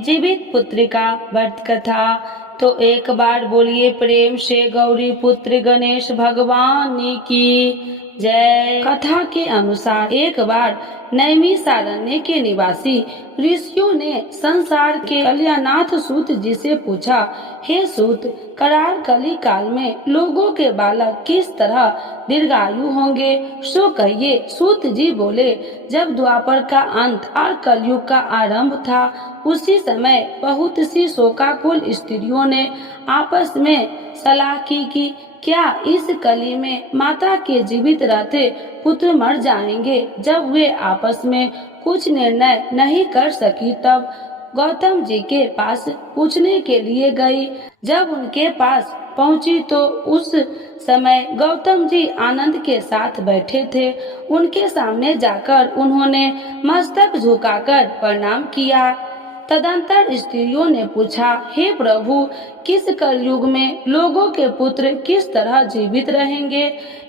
जीवित पुत्र का व्रत कथा। तो एक बार बोलिए प्रेम से गौरी पुत्र गणेश भगवान की जय। कथा के अनुसार एक बार नैमिषारण्य के निवासी ऋषियों ने संसार के कल्याणाथ सूत जी से पूछा, हे सूत, करार कली काल में लोगों के बालक किस तरह दीर्घायु होंगे, सो कहिए। सूत जी बोले, जब द्वापर का अंत और कलयुग का आरंभ था, उसी समय बहुत सी शोकाकुल स्त्रियों ने आपस में सलाह की कि क्या इस कली में माता के जीवित रहते पुत्र मर जाएंगे। जब वे आपस में कुछ निर्णय नहीं कर सकी, तब गौतम जी के पास पूछने के लिए गई। जब उनके पास पहुंची तो उस समय गौतम जी आनंद के साथ बैठे थे। उनके सामने जाकर उन्होंने मस्तक झुकाकर प्रणाम किया। तदंतर स्त्रियों ने पूछा, हे प्रभु, किस कलयुग में लोगों के पुत्र किस तरह जीवित रहेंगे,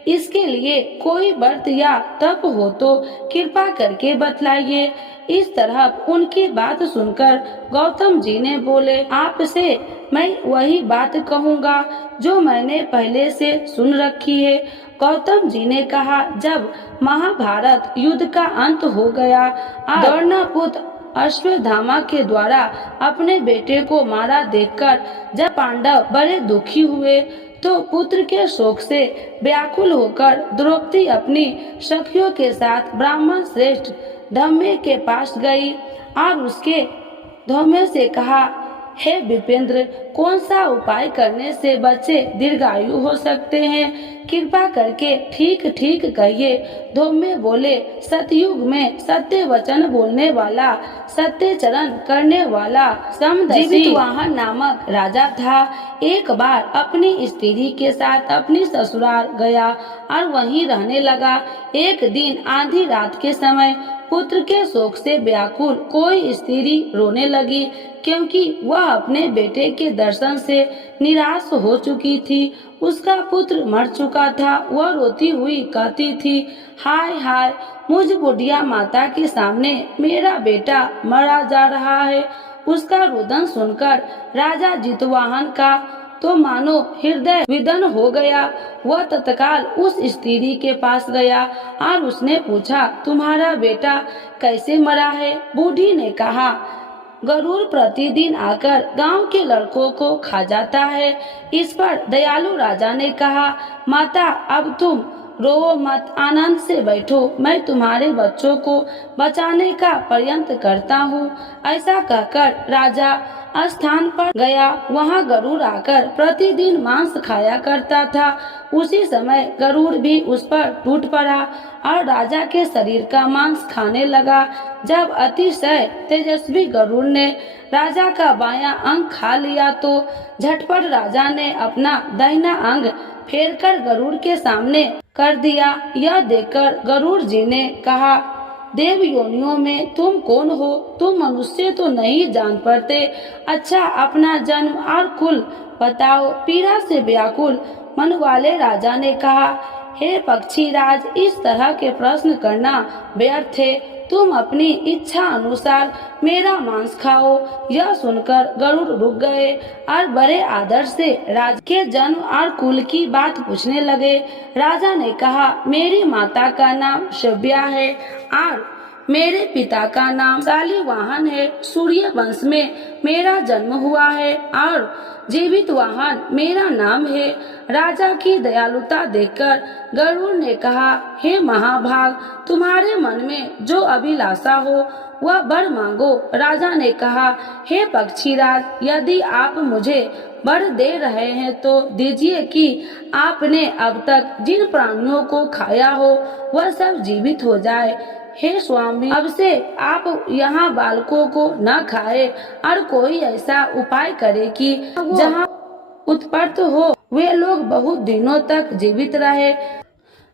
इसके लिए कोई व्रत या तप हो तो कृपा करके बतलाइए। इस तरह उनकी बात सुनकर गौतम जी ने बोले, आपसे मैं वही बात कहूँगा जो मैंने पहले से सुन रखी है। गौतम जी ने कहा, जब महाभारत युद्ध का अंत हो गया, द्रोणापुत्र अश्वत्थामा के द्वारा अपने बेटे को मारा देखकर जब पांडव बड़े दुखी हुए, तो पुत्र के शोक से व्याकुल होकर द्रौपदी अपनी सखियों के साथ ब्राह्मण श्रेष्ठ धम्मे के पास गई और उसके धम्मे से कहा, हे विपेंद्र, कौन सा उपाय करने से बच्चे दीर्घायु हो सकते हैं, कृपा करके ठीक ठीक कहिए। धोमे बोले, सतयुग में सत्य वचन बोलने वाला, सत्य चरण करने वाला जीवितवाहन नामक राजा था। एक बार अपनी स्त्री के साथ अपनी ससुराल गया और वहीं रहने लगा। एक दिन आधी रात के समय पुत्र के शोक से व्याकुल कोई स्त्री रोने लगी, क्योंकि वह अपने बेटे के दर्शन से निराश हो चुकी थी। उसका पुत्र मर चुका था। वह रोती हुई कहती थी, हाय हाय, मुझ बुढ़िया माता के सामने मेरा बेटा मरा जा रहा है। उसका रुदन सुनकर राजा जितवाहन का तो मानो हृदय विदन हो गया। वह तत्काल उस स्त्री के पास गया और उसने पूछा, तुम्हारा बेटा कैसे मरा है। बूढ़ी ने कहा, गरुड़ प्रतिदिन आकर गांव के लड़कों को खा जाता है। इस पर दयालु राजा ने कहा, माता, अब तुम रो मत, आनंद से बैठो, मैं तुम्हारे बच्चों को बचाने का प्रयत्न करता हूँ। ऐसा कहकर राजा स्थान पर गया। वहाँ गरुड़ आकर प्रतिदिन मांस खाया करता था। उसी समय गरुड़ भी उस पर टूट पड़ा और राजा के शरीर का मांस खाने लगा। जब अतिशय तेजस्वी गरुड़ ने राजा का बायां अंग खा लिया, तो झटपट राजा ने अपना दाहिना अंग फेरकर गरुड़ के सामने कर दिया। यह देखकर गरुड़ जी ने कहा, देव योनियों में तुम कौन हो, तुम मनुष्य तो नहीं जान पड़ते। अच्छा, अपना जन्म और कुल बताओ। पीड़ा से व्याकुल मन वाले राजा ने कहा, हे पक्षी राज, इस तरह के प्रश्न करना व्यर्थ है। तुम अपनी इच्छा अनुसार मेरा मांस खाओ। यह सुनकर गरुड़ रुक गए और बड़े आदर से राजा के जन्म और कुल की बात पूछने लगे। राजा ने कहा, मेरी माता का नाम शव्या है और मेरे पिता का नाम शालिवाहन है। सूर्य वंश में मेरा जन्म हुआ है और जीवितवाहन मेरा नाम है। राजा की दयालुता देखकर गरुड़ ने कहा, हे महाभाग, तुम्हारे मन में जो अभिलाषा हो वह वर मांगो। राजा ने कहा, हे पक्षीराज, यदि आप मुझे वर दे रहे हैं तो दीजिए कि आपने अब तक जिन प्राणियों को खाया हो वह सब जीवित हो जाए। हे स्वामी, अब से आप यहाँ बालकों को न खाए और कोई ऐसा उपाय करे कि जहाँ उत्पत्त हो वे लोग बहुत दिनों तक जीवित रहे।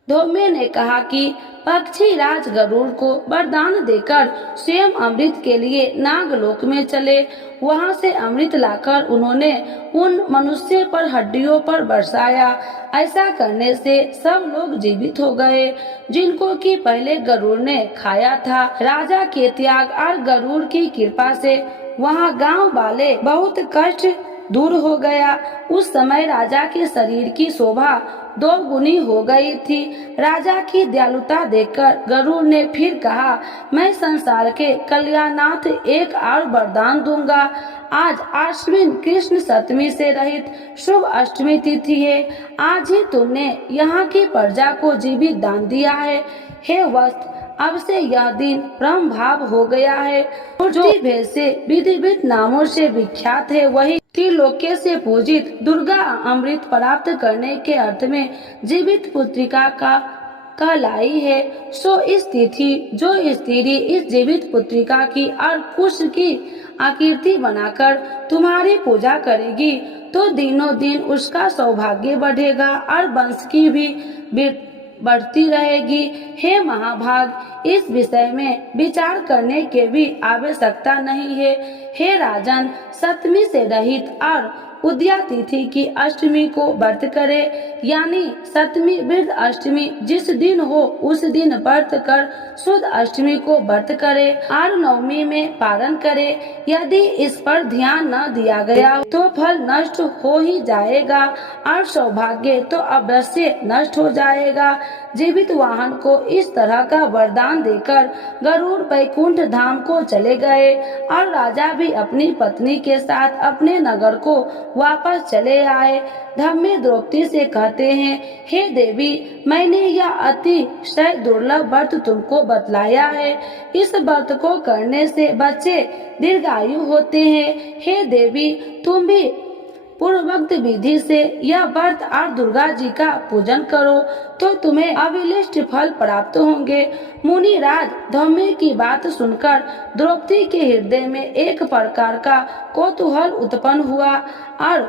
धोमे ने कहा कि पक्षी राज गरुड़ को वरदान देकर स्वयं अमृत के लिए नागलोक में चले। वहां से अमृत लाकर उन्होंने उन मनुष्य पर हड्डियों पर बरसाया। ऐसा करने से सब लोग जीवित हो गए जिनको कि पहले गरुड़ ने खाया था। राजा के त्याग और गरुड़ की कृपा से वहाँ गांव वाले बहुत कष्ट दूर हो गया। उस समय राजा के शरीर की शोभा दो गुनी हो गई थी। राजा की दयालुता देखकर गरुड़ ने फिर कहा, मैं संसार के कल्याणार्थ एक और वरदान दूंगा। आज आश्विन कृष्ण सप्तमी से रहित शुभ अष्टमी तिथि है। आज ही तुमने यहाँ की प्रजा को जीवित दान दिया है। हे वत्स, अब से यह दिन ब्रह्म भाव हो गया है। जो भेद से विधिवत नामों से विख्यात है, वही त्रिलोक्य से पूजित दुर्गा अमृत प्राप्त करने के अर्थ में जीवित पुत्रिका का कहलाई है। सो इस तिथि जो स्त्री इस जीवित पुत्रिका की और कुश की आकृति बनाकर तुम्हारी पूजा करेगी, तो दिनों दिन उसका सौभाग्य बढ़ेगा और वंश की भी बढ़ती रहेगी। हे महाभाग, इस विषय में विचार करने की भी आवश्यकता नहीं है। हे राजन, सप्तमी से रहित और उदया तिथि की अष्टमी को व्रत करे, यानी सप्तमी वृद्ध अष्टमी जिस दिन हो उस दिन व्रत कर शुद्ध अष्टमी को व्रत करे और नवमी में पारण करे। यदि इस पर ध्यान न दिया गया तो फल नष्ट हो ही जाएगा और सौभाग्य तो अवश्य नष्ट हो जाएगा। जीवित वाहन को इस तरह का वरदान देकर गरुड़ वैकुंठ धाम को चले गए और राजा भी अपनी पत्नी के साथ अपने नगर को वापस चले आए। धम्मी द्रौपदी से कहते हैं, हे देवी, मैंने यह अतिशय दुर्लभ व्रत तुमको बतलाया है। इस व्रत को करने से बच्चे दीर्घायु होते हैं। हे देवी, तुम भी पूर्वोक्त विधि से यह व्रत और दुर्गा जी का पूजन करो तो तुम्हें अभिलिष्ट फल प्राप्त होंगे। मुनिराज धम्मी की बात सुनकर द्रौपदी के हृदय में एक प्रकार का कौतूहल उत्पन्न हुआ और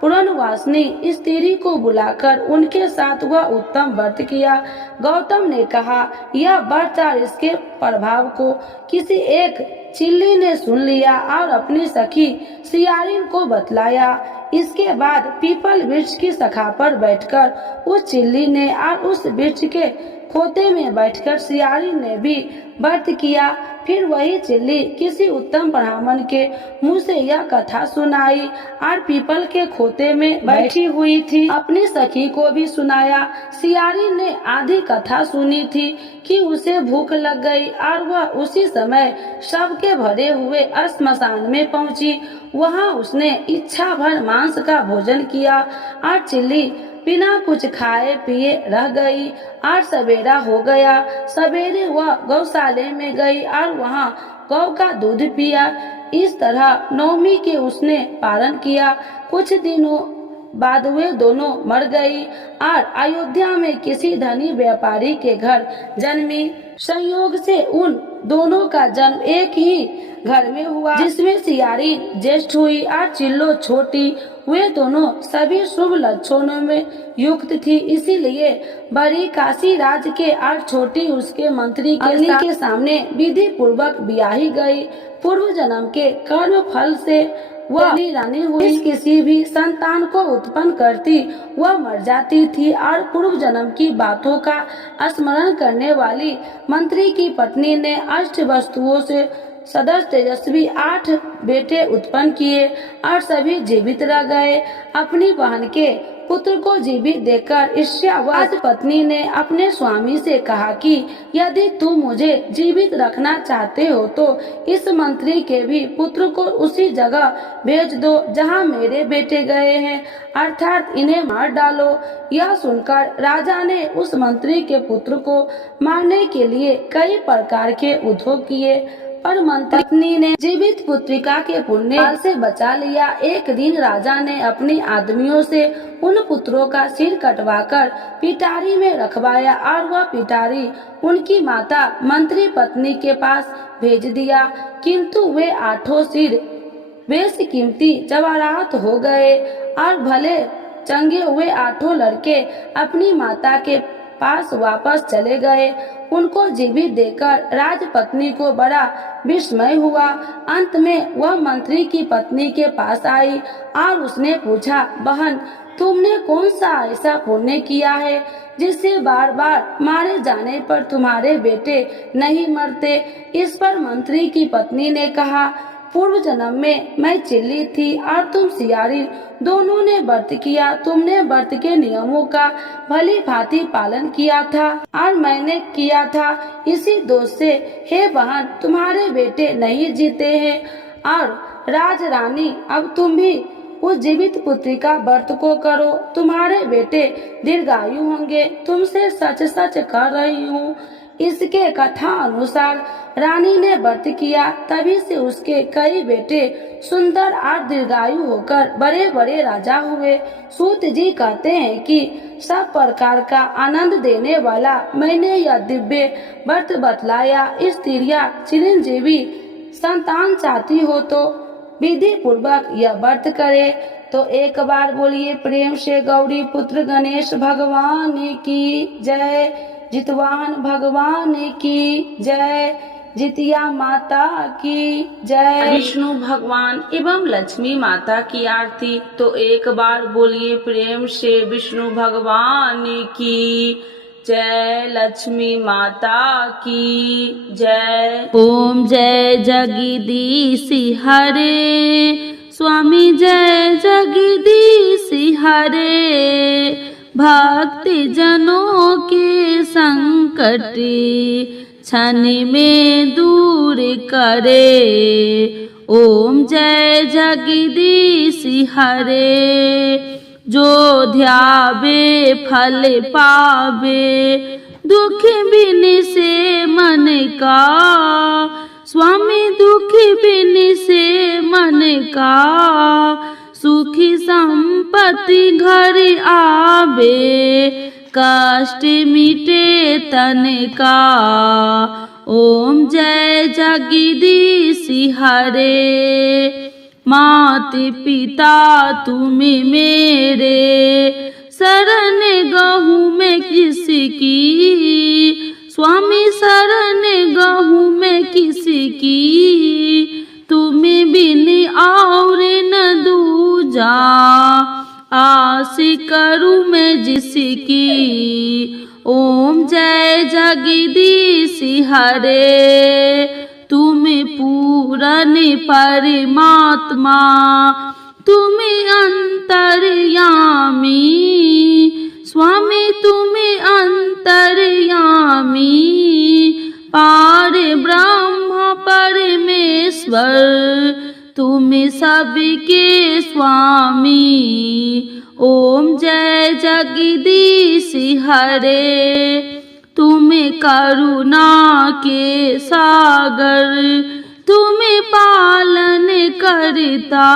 पुरनवासिनी स्त्री को बुलाकर उनके साथ वह उत्तम व्रत किया। गौतम ने कहा, यह व्रत और इसके प्रभाव को किसी एक चिल्ली ने सुन लिया और अपनी सखी सियारिन को बतलाया। इसके बाद पीपल वृक्ष की शाखा पर बैठकर उस चिल्ली ने और उस वृक्ष के खोते में बैठकर सियारिन ने भी व्रत किया। फिर वही चिल्ली किसी उत्तम ब्राह्मण के मुंह से यह कथा सुनाई और पीपल के खोते में बैठी हुई थी अपनी सखी को भी सुनाया। सियारिन ने आधी कथा सुनी थी कि उसे भूख लग गई और वह उसी समय सबके भरे हुए श्मशान में पहुंची। वहां उसने इच्छा भर मांस का भोजन किया और चिल्ली बिना कुछ खाए पिए रह गई और सवेरा हो गया। सवेरे वह गौशाले में गई और वहां गौ का दूध पिया। इस तरह नवमी के उसने पारण किया। कुछ दिनों बाद वे दोनों मर गई और अयोध्या में किसी धनी व्यापारी के घर जन्मी। संयोग से उन दोनों का जन्म एक ही घर में हुआ, जिसमें सियारिन ज्येष्ठ हुई और चिल्लो छोटी। वे दोनों सभी शुभ लक्षणों में युक्त थी, इसीलिए बड़ी काशी राज के और छोटी उसके मंत्री के सामने विधि पूर्वक ब्याही गई। पूर्व जन्म के कर्म फल से वह रानी हुई। किसी भी संतान को उत्पन्न करती वह मर जाती थी और पूर्व जन्म की बातों का स्मरण करने वाली मंत्री की पत्नी ने अष्ट वस्तुओं से सदस्य तेजस्वी 8 बेटे उत्पन्न किए और सभी जीवित रह गए। अपनी बहन के पुत्र को जीवित देखकर ईर्ष्यावश पत्नी ने अपने स्वामी से कहा कि यदि तुम मुझे जीवित रखना चाहते हो तो इस मंत्री के भी पुत्र को उसी जगह भेज दो जहां मेरे बेटे गए हैं, अर्थात इन्हें मार डालो। यह सुनकर राजा ने उस मंत्री के पुत्र को मारने के लिए कई प्रकार के उद्योग किए, पर मंत्री ने जीवित पुत्रिका के पुण्य से बचा लिया। एक दिन राजा ने अपने आदमियों से उन पुत्रों का सिर कटवाकर पिटारी में रखवाया और वह पिटारी उनकी माता मंत्री पत्नी के पास भेज दिया, किंतु वे 8 सिर बेशकीमती जवाहरात हो गए और भले चंगे हुए 8 लड़के अपनी माता के पास वापस चले गए। उनको जीवित देखकर राजपत्नी को बड़ा विस्मय हुआ। अंत में वह मंत्री की पत्नी के पास आई और उसने पूछा, बहन, तुमने कौन सा ऐसा पुण्य किया है जिससे बार बार मारे जाने पर तुम्हारे बेटे नहीं मरते? इस पर मंत्री की पत्नी ने कहा, पूर्व जन्म में मैं चिल्ली थी और तुम सियारी, दोनों ने व्रत किया। तुमने व्रत के नियमों का भली भांति पालन किया था और मैंने किया था। इसी दोष से हे बहन तुम्हारे बेटे नहीं जीते हैं। और राज रानी अब तुम भी उस जीवित पुत्री का व्रत को करो, तुम्हारे बेटे दीर्घायु होंगे। तुमसे सच सच कह रही हूँ। इसके कथा अनुसार रानी ने व्रत किया, तभी से उसके कई बेटे सुंदर और दीर्घायु होकर बड़े बड़े राजा हुए। सूत जी कहते हैं कि सब प्रकार का आनंद देने वाला मैंने यह दिव्य व्रत बतलाया। स्त्रियां चिरंजीवी संतान चाहती हो तो विधि पूर्वक यह व्रत करे। तो एक बार बोलिए प्रेम से गौरी पुत्र गणेश भगवान की जय, जितवाहन भगवान की जय, जितिया माता की जय। विष्णु भगवान एवं लक्ष्मी माता की आरती। तो एक बार बोलिए प्रेम से विष्णु भगवान की जय, लक्ष्मी माता की जय। ओम जय जगदीश हरे, स्वामी जय जगदीश हरे। भक्ति जनों के संकट क्षण में दूर करे। ओम जय जगदीश हरे। जो ध्यावे फल पावे, दुख बिन से मन का। स्वामी दुख बिन से मन का, सुखी संपत्ति घर आवे। कष्ट मिटे तन का। ओम जय जगदीश हरे। मात पिता तुम मेरे, शरण गहूँ में किसकी। स्वामी शरण गहूँ में किसकी, तुम बिन और न दूजा। आस करूँ मैं जिसकी। ओम जय जगदीश हरे। तुम पूरन परमात्मा, तुम अंतर्यामी। स्वामी तुम अंतर्यामी, पार ब्रह्म परमेश्वर, तुम सबके स्वामी। ओम जय जगदीश हरे। तुम करुणा के सागर, तुम पालन करता।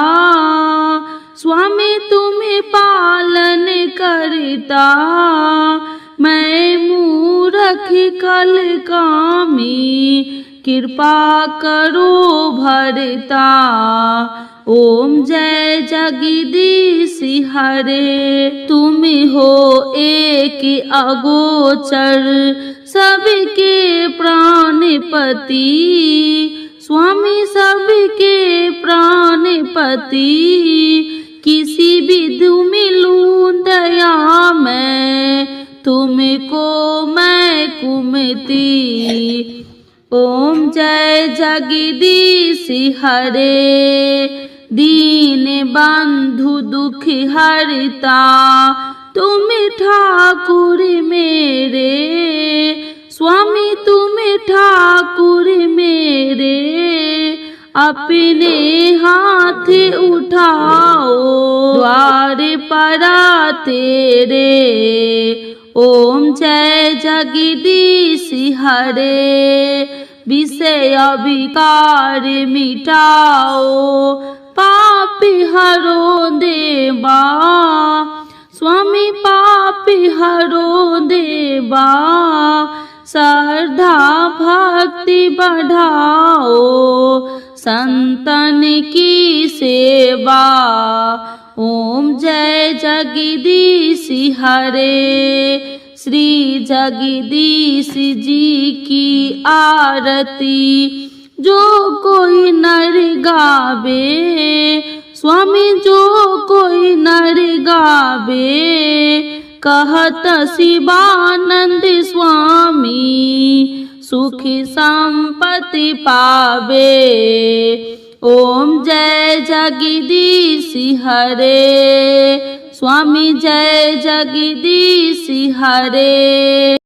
स्वामी तुम पालन करता। मैं मूर्ख कल कामी, कृपा करो भरता। ओम जय जगदीश हरे। तुम हो एक अगोचर, सबके प्राणपति। स्वामी सबके प्राणपति, किसी विधु मिलूं दया मैं, तुमको मैं कुमति। ओम जय जगदीश हरे। दीन बंधु दुख हरता, तुम ठाकुर मेरे। स्वामी तुम ठाकुर मेरे, अपने हाथ उठाओ द्वार परा तेरे। ओम जय जगदीश हरे। विषय विकार मिटाओ, पाप हरो देवा। स्वामी पाप हरो देवा। श्रद्धा भक्ति बढ़ाओ, संतन की सेवा। ओम जय जगदीश हरे। श्री जगदीश जी की आरती जो कोई नर गावे। स्वामी जो कोई नर गावे, कहत शिवानंद स्वामी सुख संपत्ति पावे। ओम जय जगदीश हरे, स्वामी जय जगदीश हरे।